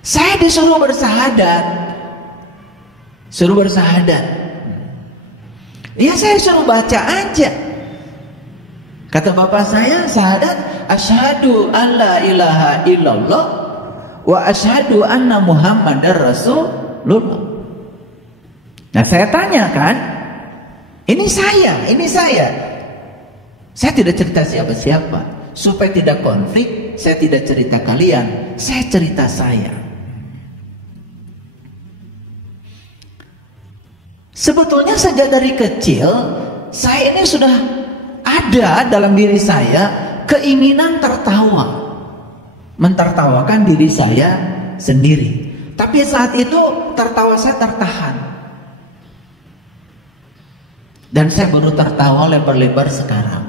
Saya disuruh bersahadat. Suruh bersahadat. Ya saya suruh baca aja. Kata bapak saya, syahadat asyhadu alla ilaha illallah wa asyhadu anna muhammadar rasulullah. Nah saya tanyakan, ini saya. Saya tidak cerita siapa-siapa. Supaya tidak konflik, saya tidak cerita kalian, saya cerita saya. Sebetulnya sejak dari kecil, saya ini sudah ada dalam diri saya keinginan tertawa, mentertawakan diri saya sendiri. Tapi saat itu tertawa saya tertahan. Dan saya baru tertawa lebar-lebar sekarang.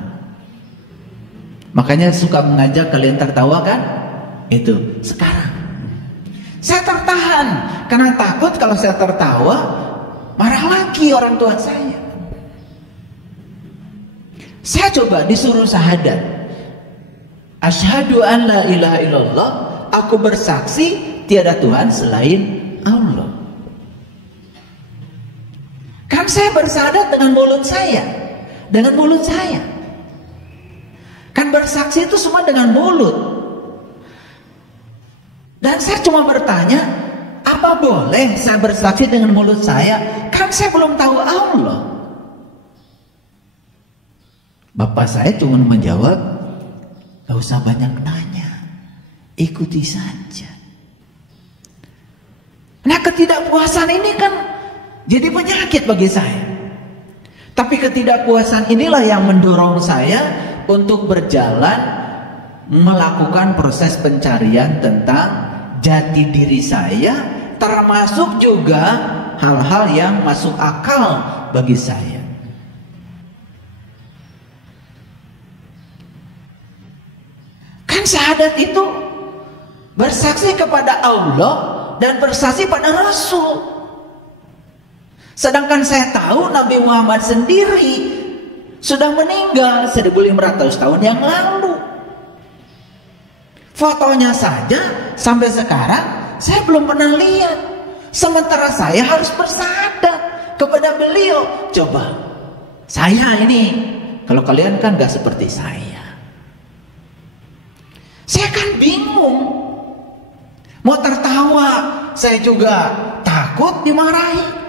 Makanya suka mengajak kalian tertawa kan? Itu sekarang. Saya tertahan karena takut kalau saya tertawa marah lagi orang tua saya. Saya coba disuruh syahadat. Asyhadu an la ilaha illallah, aku bersaksi tiada Tuhan selain Allah. Kan saya bersyahadat dengan mulut saya. Dengan mulut saya. Kan bersaksi itu semua dengan mulut. Dan saya cuma bertanya, apa boleh saya bersaksi dengan mulut saya? Kan saya belum tahu Allah. Bapak saya cuma menjawab, gak usah banyak nanya, ikuti saja. Nah ketidakpuasan ini kan jadi penyakit bagi saya. Tapi ketidakpuasan inilah yang mendorong saya untuk berjalan melakukan proses pencarian tentang jati diri saya, termasuk juga hal-hal yang masuk akal bagi saya. Kan syahadat itu bersaksi kepada Allah dan bersaksi pada Rasul. Sedangkan saya tahu Nabi Muhammad sendiri sudah meninggal 1500 tahun yang lalu. Fotonya saja sampai sekarang saya belum pernah lihat. Sementara saya harus bersyahadat kepada beliau. Coba, saya ini, kalau kalian kan gak seperti saya. Saya kan bingung. Mau tertawa, saya juga takut dimarahi.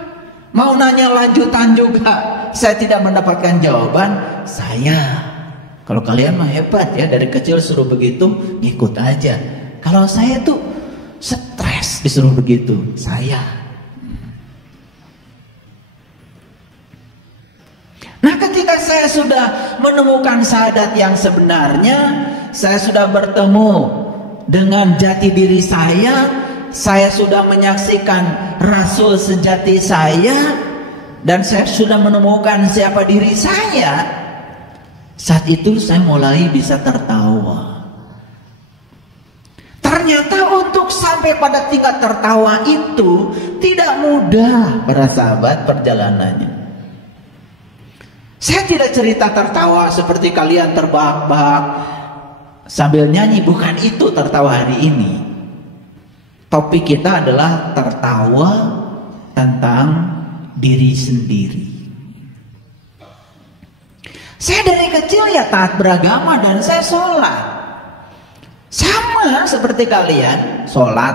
Mau nanya lanjutan juga, saya tidak mendapatkan jawaban. Kalau kalian mah hebat ya, dari kecil suruh begitu, ikut aja. Kalau saya tuh stres disuruh begitu, Nah ketika saya sudah menemukan syahadat yang sebenarnya, saya sudah bertemu dengan jati diri saya sudah menyaksikan Rasul sejati saya, dan saya sudah menemukan siapa diri saya. Saat itu saya mulai bisa tertawa. Ternyata untuk sampai pada tingkat tertawa itu tidak mudah para sahabat perjalanannya. Saya tidak cerita tertawa seperti kalian terbahak-bahak sambil nyanyi, bukan itu tertawa hari ini. Topik kita adalah tertawa tentang diri sendiri. Saya dari kecil ya taat beragama dan saya sholat. Sama seperti kalian, sholat.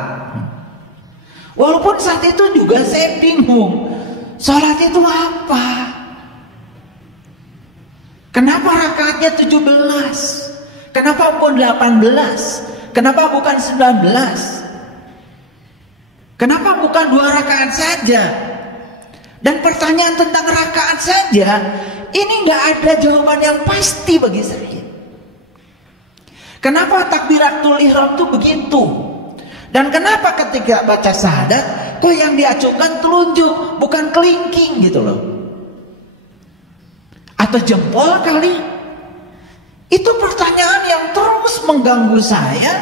Walaupun saat itu juga saya bingung, sholat itu apa? Kenapa rakaatnya 17? Kenapa bukan 18? Kenapa bukan 19? Kenapa bukan 2 rakaat saja? Dan pertanyaan tentang rakaat saja, ini nggak ada jawaban yang pasti bagi saya. Kenapa takbiratul ihram itu begitu? Dan kenapa ketika baca syahadat, kok yang diacukan telunjuk, bukan kelingking gitu loh? Atau jempol kali? Itu pertanyaan yang terus mengganggu saya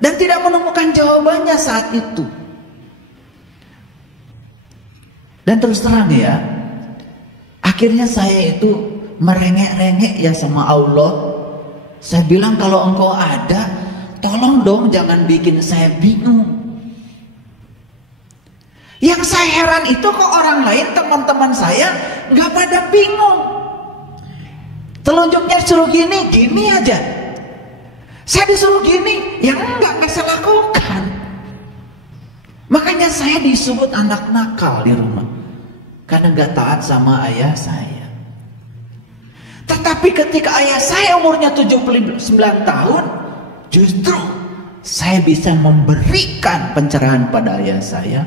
dan tidak menemukan jawabannya saat itu. Dan terus terang ya, akhirnya saya itu merengek-rengek ya sama Allah. Saya bilang, kalau engkau ada, tolong dong jangan bikin saya bingung. Yang saya heran itu kok orang lain, teman-teman saya nggak pada bingung. Telunjuknya suruh gini, gini aja. Saya disuruh gini, ya nggak saya lakukan. Makanya saya disebut anak nakal di rumah, karena nggak taat sama ayah saya. Tetapi ketika ayah saya umurnya 79 tahun, justru saya bisa memberikan pencerahan pada ayah saya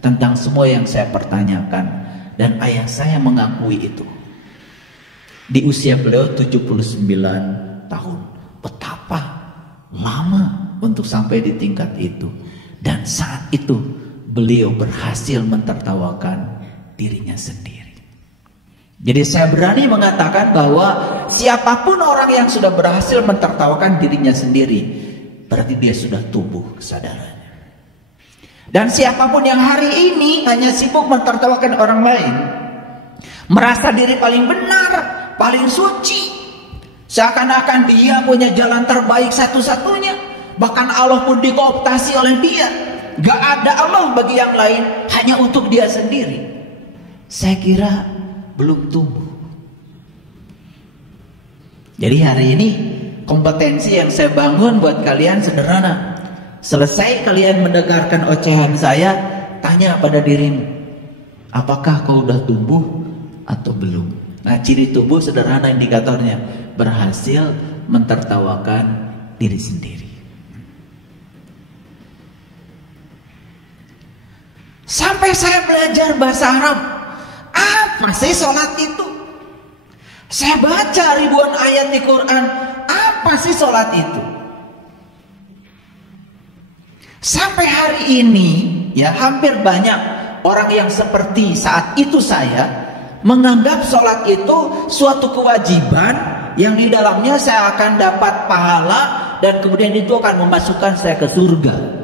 tentang semua yang saya pertanyakan, dan ayah saya mengakui itu. Di usia beliau 79 tahun, betapa lama untuk sampai di tingkat itu. Dan saat itu beliau berhasil mentertawakan dirinya sendiri. Jadi saya berani mengatakan bahwa siapapun orang yang sudah berhasil mentertawakan dirinya sendiri, berarti dia sudah tumbuh kesadarannya. Dan siapapun yang hari ini hanya sibuk mentertawakan orang lain, merasa diri paling benar, paling suci, seakan-akan dia punya jalan terbaik satu-satunya, bahkan Allah pun dikooptasi oleh dia, gak ada Allah bagi yang lain, hanya untuk dia sendiri. Saya kira belum tumbuh. Jadi hari ini kompetensi yang saya bangun buat kalian sederhana. Selesai kalian mendengarkan ocehan saya, tanya pada dirimu, apakah kau udah tumbuh atau belum? Nah, ciri tumbuh sederhana indikatornya, berhasil mentertawakan diri sendiri. Sampai saya belajar bahasa Arab, apa sih sholat itu? Saya baca ribuan ayat di Quran, apa sih sholat itu? Sampai hari ini, ya hampir banyak orang yang seperti saat itu saya menganggap sholat itu suatu kewajiban yang di dalamnya saya akan dapat pahala dan kemudian itu akan memasukkan saya ke surga.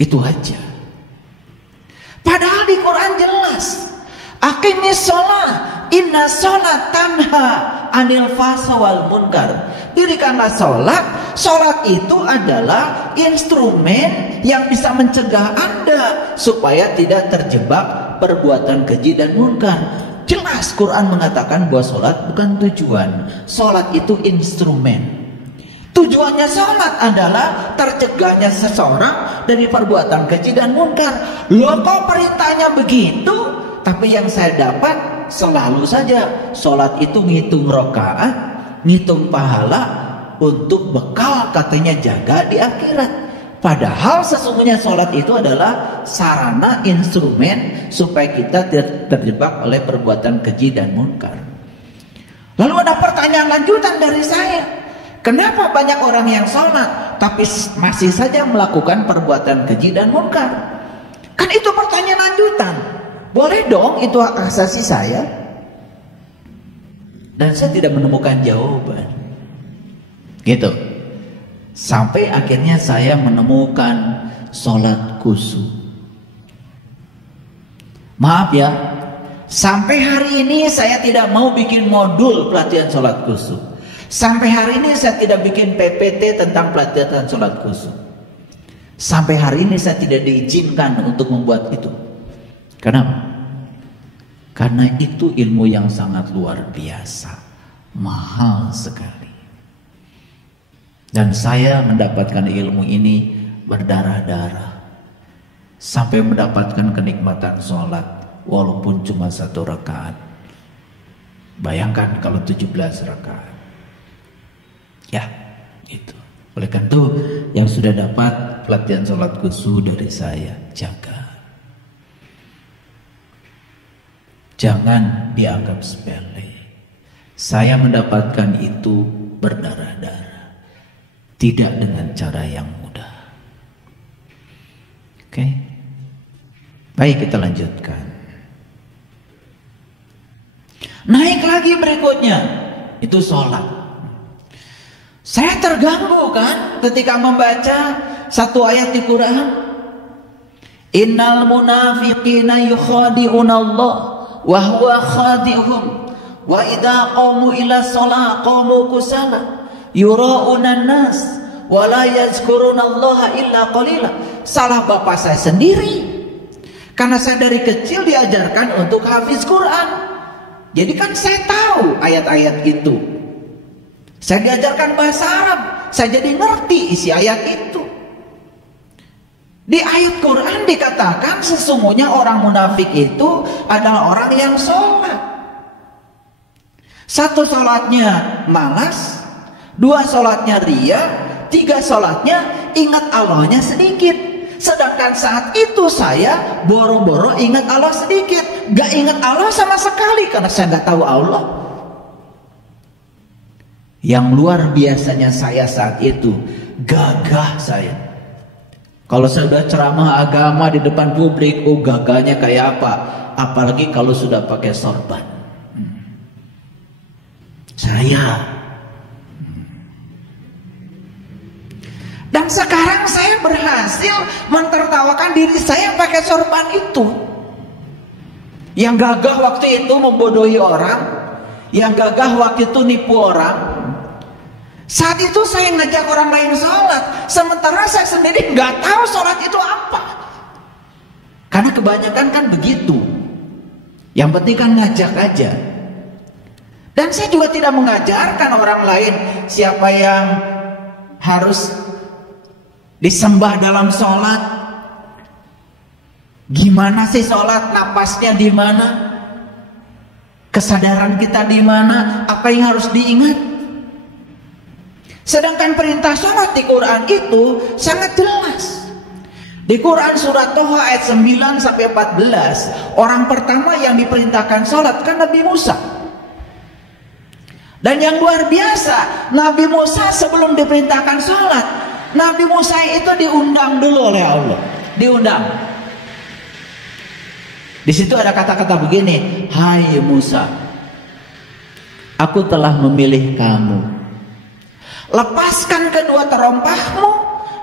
Itu aja. Padahal di Quran jelas, aqimis sholat, inna sholat tanha anil fahsya wal munkar. Dirikanlah sholat. Sholat itu adalah instrumen yang bisa mencegah Anda supaya tidak terjebak perbuatan keji dan munkar. Jelas Quran mengatakan bahwa sholat bukan tujuan. Sholat itu instrumen. Tujuannya sholat adalah tercegahnya seseorang dari perbuatan keji dan munkar. Loh kok perintahnya begitu? Tapi yang saya dapat selalu saja sholat itu ngitung rakaat, ngitung pahala untuk bekal katanya jaga di akhirat. Padahal sesungguhnya sholat itu adalah sarana instrumen supaya kita tidak terjebak oleh perbuatan keji dan munkar. Lalu ada pertanyaan lanjutan dari saya. Kenapa banyak orang yang sholat tapi masih saja melakukan perbuatan keji dan munkar? Kan itu pertanyaan lanjutan. Boleh dong itu hak asasi saya. Dan saya tidak menemukan jawaban. Gitu. Sampai akhirnya saya menemukan sholat khusyuk. Maaf ya, sampai hari ini saya tidak mau bikin modul pelatihan sholat khusyuk. Sampai hari ini saya tidak bikin PPT tentang pelatihan sholat khusyuk. Sampai hari ini saya tidak diizinkan untuk membuat itu. Kenapa? Karena itu ilmu yang sangat luar biasa, mahal sekali. Dan saya mendapatkan ilmu ini berdarah-darah sampai mendapatkan kenikmatan sholat walaupun cuma 1 rakaat. Bayangkan kalau 17 rakaat. Ya, itu. Oleh karena itu yang sudah dapat pelatihan sholat khusyuk dari saya, jaga. Jangan dianggap sepele. Saya mendapatkan itu berdarah-darah. Tidak dengan cara yang mudah. Oke. Baik, kita lanjutkan. Naik lagi berikutnya, itu sholat. Saya terganggu kan ketika membaca satu ayat di Quran. Innal munafiqina yukhadi'una Allah wa huwa khadi'uhum wa idza qamu ila shalah qamu kusala yura'una nas wa la yazkurunallaha illa qalila. Salah bapak saya sendiri. Karena saya dari kecil diajarkan untuk hafiz Quran. Jadi kan saya tahu ayat-ayat itu. Saya diajarkan bahasa Arab, saya jadi ngerti isi ayat itu. Di ayat Quran dikatakan sesungguhnya orang munafik itu adalah orang yang sholat. Satu sholatnya malas, dua sholatnya ria, tiga sholatnya ingat Allahnya sedikit. Sedangkan saat itu saya boro-boro ingat Allah sedikit, gak ingat Allah sama sekali karena saya gak tahu Allah. Yang luar biasanya saya saat itu gagah saya. Kalau saya sudah ceramah agama di depan publik, oh gagahnya kayak apa? Apalagi kalau sudah pakai sorban. Saya. Dan sekarang saya berhasil mentertawakan diri saya pakai sorban itu. Yang gagah waktu itu membodohi orang, yang gagah waktu itu nipu orang. Saat itu saya ngajak orang lain sholat, sementara saya sendiri nggak tahu sholat itu apa. Karena kebanyakan kan begitu. Yang penting kan ngajak aja. Dan saya juga tidak mengajarkan orang lain siapa yang harus disembah dalam sholat. Gimana sih sholat, napasnya di mana, kesadaran kita di mana, apa yang harus diingat. Sedangkan perintah sholat di Quran itu sangat jelas. Di Quran surat Toha ayat 9-14, orang pertama yang diperintahkan sholat kan Nabi Musa. Dan yang luar biasa, Nabi Musa sebelum diperintahkan sholat, Nabi Musa itu diundang dulu oleh Allah. Diundang. Di situ ada kata-kata begini, hai Musa, aku telah memilih kamu. Lepaskan kedua terompahmu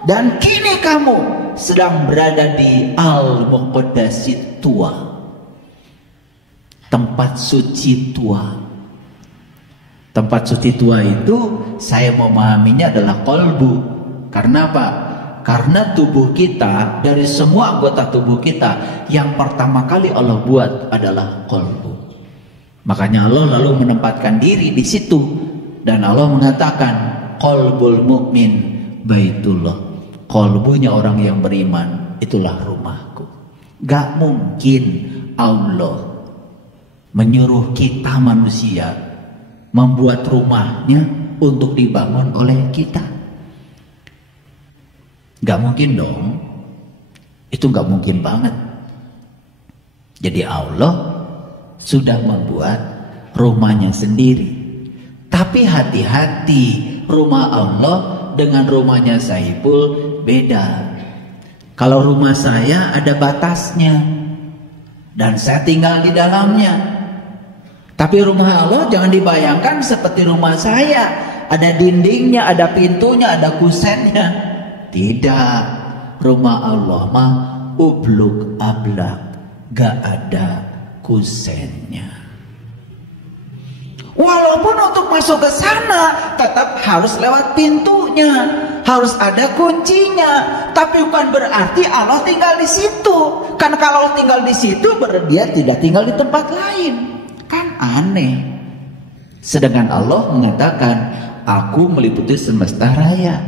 dan kini kamu sedang berada di Al-Muqaddasit Tua, tempat suci tua. Tempat suci tua itu saya memahaminya adalah qalbu. Karena apa? Karena tubuh kita, dari semua anggota tubuh kita, yang pertama kali Allah buat adalah qalbu. Makanya Allah lalu menempatkan diri di situ. Dan Allah mengatakan, qalbul mu'min baitullah. Qalbunya orang yang beriman itulah rumahku. Gak mungkin Allah menyuruh kita manusia membuat rumahnya untuk dibangun oleh kita. Gak mungkin dong. Itu gak mungkin banget. Jadi Allah sudah membuat rumahnya sendiri. Tapi hati-hati, rumah Allah dengan rumahnya Saiful beda. Kalau rumah saya ada batasnya dan saya tinggal di dalamnya. Tapi rumah Allah jangan dibayangkan seperti rumah saya, ada dindingnya, ada pintunya, ada kusennya. Tidak, rumah Allah mah ubluk ablak, gak ada kusennya. Walaupun untuk masuk ke sana tetap harus lewat pintunya, harus ada kuncinya. Tapi bukan berarti Allah tinggal di situ. Karena kalau Allah tinggal di situ berarti dia tidak tinggal di tempat lain. Kan aneh. Sedangkan Allah mengatakan, aku meliputi semesta raya.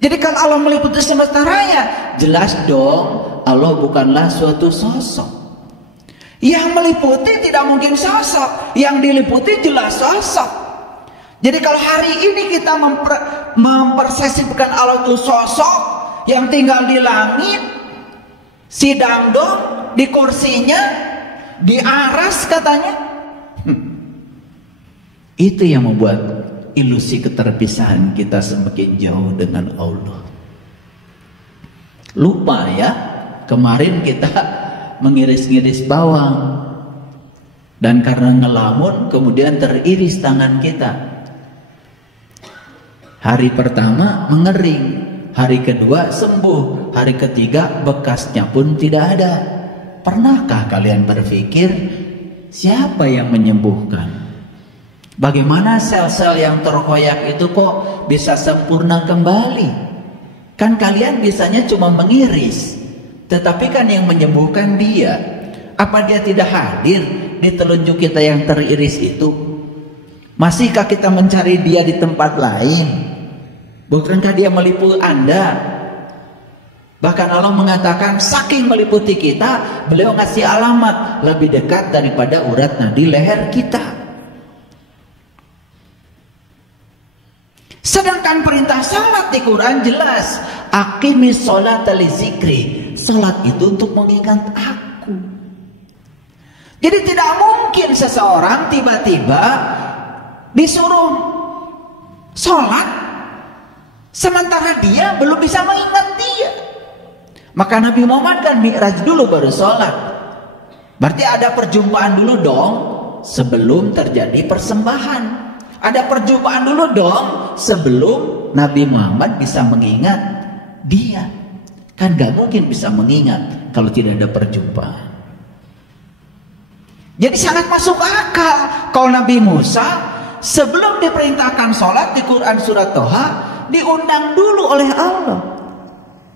Jadi kalau Allah meliputi semesta raya, jelas dong Allah bukanlah suatu sosok. Yang meliputi tidak mungkin sosok, yang diliputi jelas sosok. Jadi kalau hari ini kita mempersepsikan Allah itu sosok yang tinggal di langit, si dangdong di kursinya, di aras katanya, itu yang membuat ilusi keterpisahan kita semakin jauh dengan Allah. Lupa ya, kemarin kita mengiris-ngiris bawang, dan karena ngelamun kemudian teriris tangan kita. Hari pertama mengering, hari kedua sembuh, hari ketiga bekasnya pun tidak ada. Pernahkah kalian berpikir siapa yang menyembuhkan? Bagaimana sel-sel yang terkoyak itu kok bisa sempurna kembali? Kan kalian bisanya cuma mengiris, tetapi kan yang menyembuhkan Dia. Apa Dia tidak hadir di telunjuk kita yang teriris itu? Masihkah kita mencari Dia di tempat lain? Bukankah Dia meliputi Anda? Bahkan Allah mengatakan saking meliputi kita, beliau ngasih alamat lebih dekat daripada urat nadi leher kita. Sedangkan perintah salat di Quran jelas, aqimis sholata li zikri. Salat itu untuk mengingat aku. Jadi tidak mungkin seseorang tiba-tiba disuruh sholat sementara dia belum bisa mengingat Dia. Maka Nabi Muhammad kan mi'raj dulu baru sholat. Berarti ada perjumpaan dulu dong sebelum terjadi persembahan. Ada perjumpaan dulu dong sebelum Nabi Muhammad bisa mengingat Dia. Kan gak mungkin bisa mengingat kalau tidak ada perjumpaan. Jadi sangat masuk akal kalau Nabi Musa sebelum diperintahkan sholat di Quran surat Toha diundang dulu oleh Allah.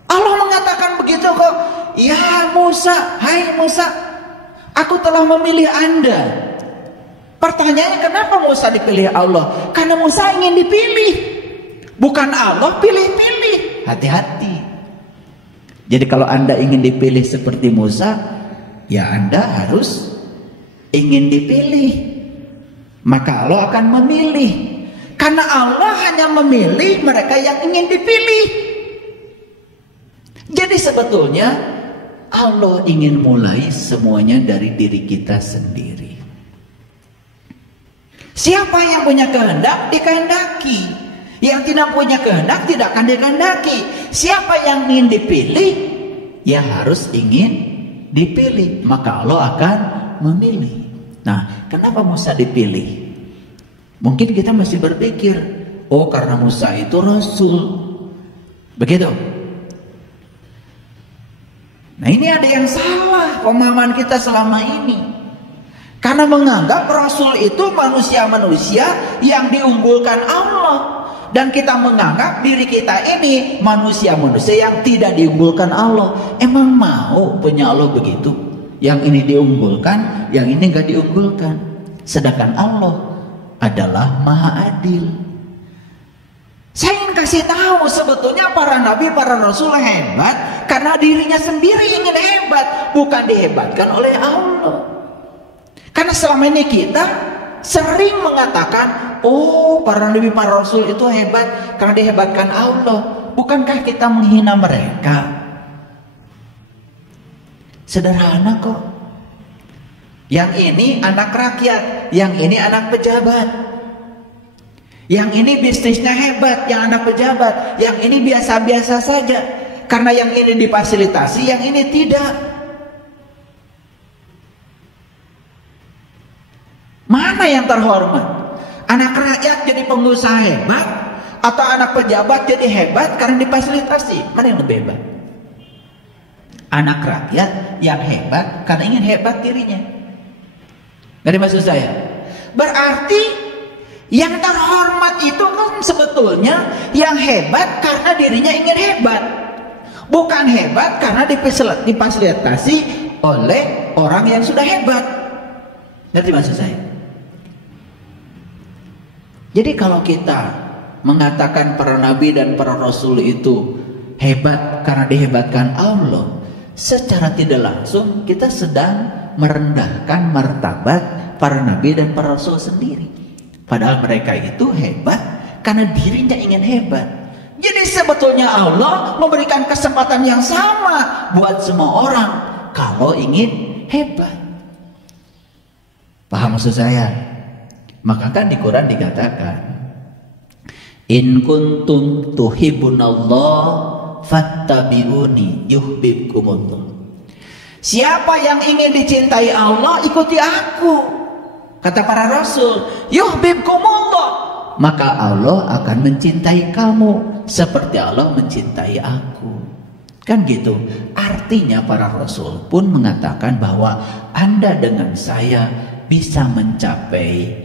Allah mengatakan begitu kok. Ya Musa, hai Musa, aku telah memilih Anda. Pertanyaannya kenapa Musa dipilih Allah? Karena Musa ingin dipilih. Bukan Allah pilih-pilih. Hati-hati. Jadi kalau Anda ingin dipilih seperti Musa, ya Anda harus ingin dipilih. Maka Allah akan memilih. Karena Allah hanya memilih mereka yang ingin dipilih. Jadi sebetulnya Allah ingin mulai semuanya dari diri kita sendiri. Siapa yang punya kehendak dikehendaki, yang tidak punya kehendak tidak akan dikehendaki. Siapa yang ingin dipilih, ya harus ingin dipilih, maka Allah akan memilih. Nah, kenapa Musa dipilih? Mungkin kita masih berpikir, oh karena Musa itu Rasul, begitu. Nah ini ada yang salah pemahaman kita selama ini. Karena menganggap Rasul itu manusia-manusia yang diunggulkan Allah. Dan kita menganggap diri kita ini manusia-manusia yang tidak diunggulkan Allah. Emang mau punya Allah begitu? Yang ini diunggulkan, yang ini gak diunggulkan. Sedangkan Allah adalah Maha Adil. Saya ingin kasih tahu sebetulnya para nabi, para rasul hebat karena dirinya sendiri ingin hebat, bukan dihebatkan oleh Allah. Karena selama ini kita sering mengatakan, oh para nabi, para rasul itu hebat karena dihebatkan Allah. Bukankah kita menghina mereka? Sederhana kok. Yang ini anak rakyat, yang ini anak pejabat. Yang ini bisnisnya hebat, yang anak pejabat. Yang ini biasa-biasa saja. Karena yang ini difasilitasi, yang ini tidak. Mana yang terhormat? Anak rakyat jadi pengusaha hebat, atau anak pejabat jadi hebat karena difasilitasi? Mana yang lebih hebat? Anak rakyat yang hebat karena ingin hebat dirinya. Ngerti maksud saya? Berarti yang terhormat itu kan sebetulnya yang hebat karena dirinya ingin hebat, bukan hebat karena difasilitasi oleh orang yang sudah hebat. Ngerti maksud saya? Jadi kalau kita mengatakan para nabi dan para rasul itu hebat karena dihebatkan Allah, secara tidak langsung kita sedang merendahkan martabat para nabi dan para rasul sendiri. Padahal mereka itu hebat karena dirinya ingin hebat. Jadi sebetulnya Allah memberikan kesempatan yang sama buat semua orang kalau ingin hebat. Paham maksud saya? Maka kan di Quran dikatakan, in kuntum tuhibbunallah fattabi'uni yuhibbukumullah. Siapa yang ingin dicintai Allah, ikuti aku. Kata para rasul, yuhibbukumullah, maka Allah akan mencintai kamu seperti Allah mencintai aku. Kan gitu. Artinya para rasul pun mengatakan bahwa Anda dengan saya bisa mencapai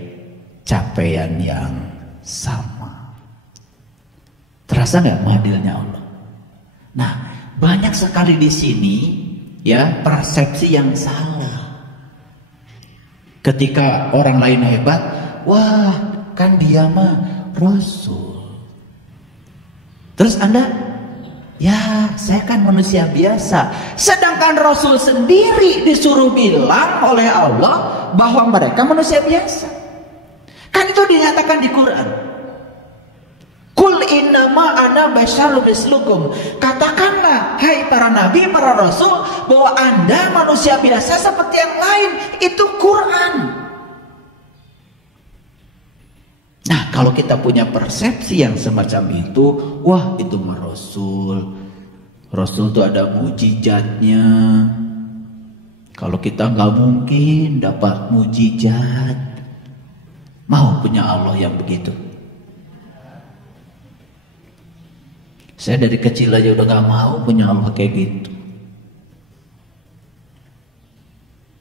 capaian yang sama. Terasa nggak adilnya Allah? Nah, banyak sekali di sini ya persepsi yang salah. Ketika orang lain hebat, wah kan dia mah Rasul. Terus Anda, ya saya kan manusia biasa. Sedangkan Rasul sendiri disuruh bilang oleh Allah bahwa mereka manusia biasa. Kan itu dinyatakan di Quran. Kul innama ana basyarum mislukum. Katakanlah, hai para nabi, para rasul, bahwa Anda manusia biasa seperti yang lain. Itu Quran. Nah, kalau kita punya persepsi yang semacam itu, wah itu mah Rasul. Rasul itu ada mujizatnya. Kalau kita nggak mungkin dapat mujizat. Mau punya Allah yang begitu? Saya dari kecil aja udah gak mau punya Allah kayak gitu.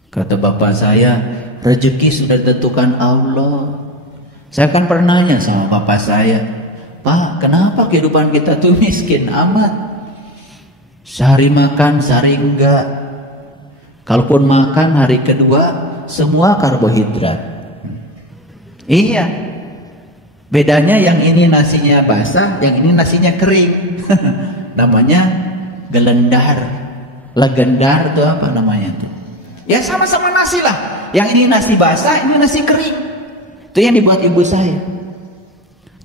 Kata bapak saya, rezeki sudah ditentukan Allah. Saya kan pernah nanya sama bapak saya, Pak, kenapa kehidupan kita tuh miskin amat? Sehari makan, sehari enggak. Kalaupun makan hari kedua, semua karbohidrat. Iya. Bedanya yang ini nasinya basah, yang ini nasinya kering. Namanya gelendar. Legendar itu apa namanya tuh? Ya sama-sama nasi lah. Yang ini nasi basah, ini nasi kering. Itu yang dibuat ibu saya.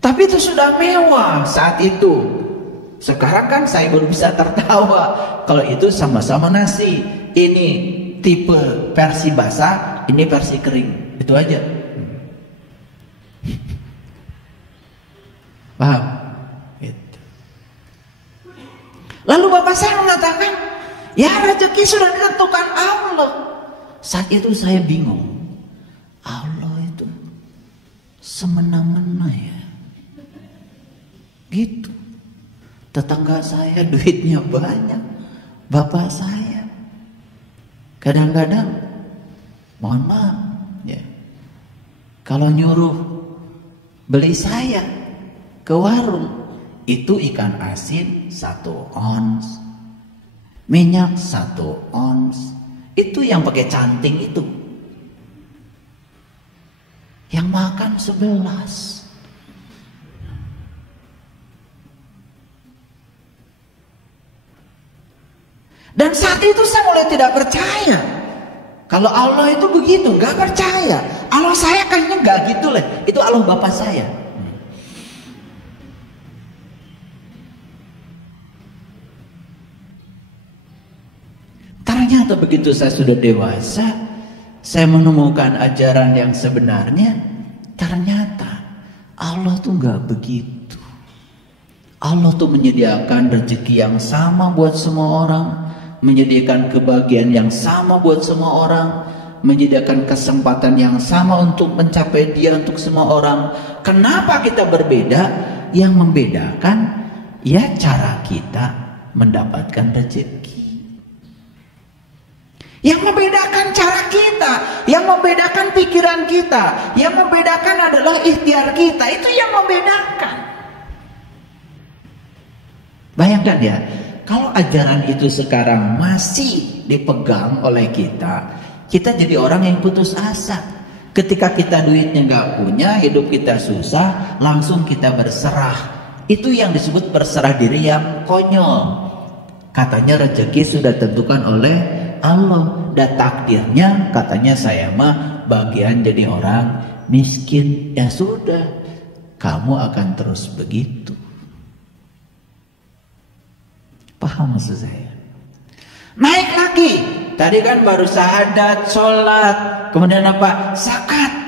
Tapi itu sudah mewah saat itu. Sekarang kan saya baru bisa tertawa. Kalau itu sama-sama nasi. Ini tipe versi basah, ini versi kering. Itu aja. Paham? Gitu. Lalu bapak saya mengatakan, ya rezeki sudah ditentukan Allah. Saat itu saya bingung. Allah itu semena-mena ya. Gitu. Tetangga saya duitnya banyak. Bapak saya kadang-kadang, mohon maaf ya, kalau nyuruh beli saya ke warung, itu ikan asin 1 ons, minyak 1 ons, itu yang pakai canting itu, yang makan 11. Dan saat itu saya mulai tidak percaya kalau Allah itu begitu, nggak percaya. Allah saya kayaknya nggak gitu lah, itu Allah bapak saya. Ternyata begitu saya sudah dewasa, saya menemukan ajaran yang sebenarnya. Ternyata Allah tuh nggak begitu. Allah tuh menyediakan rezeki yang sama buat semua orang, menyediakan kebahagiaan yang sama buat semua orang, menyediakan kesempatan yang sama untuk mencapai dia untuk semua orang. Kenapa kita berbeda? Yang membedakan ya cara kita mendapatkan rezeki. Yang membedakan cara kita, yang membedakan pikiran kita, yang membedakan adalah ikhtiar kita. Itu yang membedakan. Bayangkan ya, kalau ajaran itu sekarang masih dipegang oleh kita, kita jadi orang yang putus asa. Ketika kita duitnya nggak punya, hidup kita susah, langsung kita berserah. Itu yang disebut berserah diri yang konyol. Katanya rezeki sudah tentukan oleh Allah, dan takdirnya katanya saya mah bagian jadi orang miskin. Ya sudah, kamu akan terus begitu. Paham maksud saya? Naik lagi. Tadi kan baru syahadat, sholat, kemudian apa? Zakat.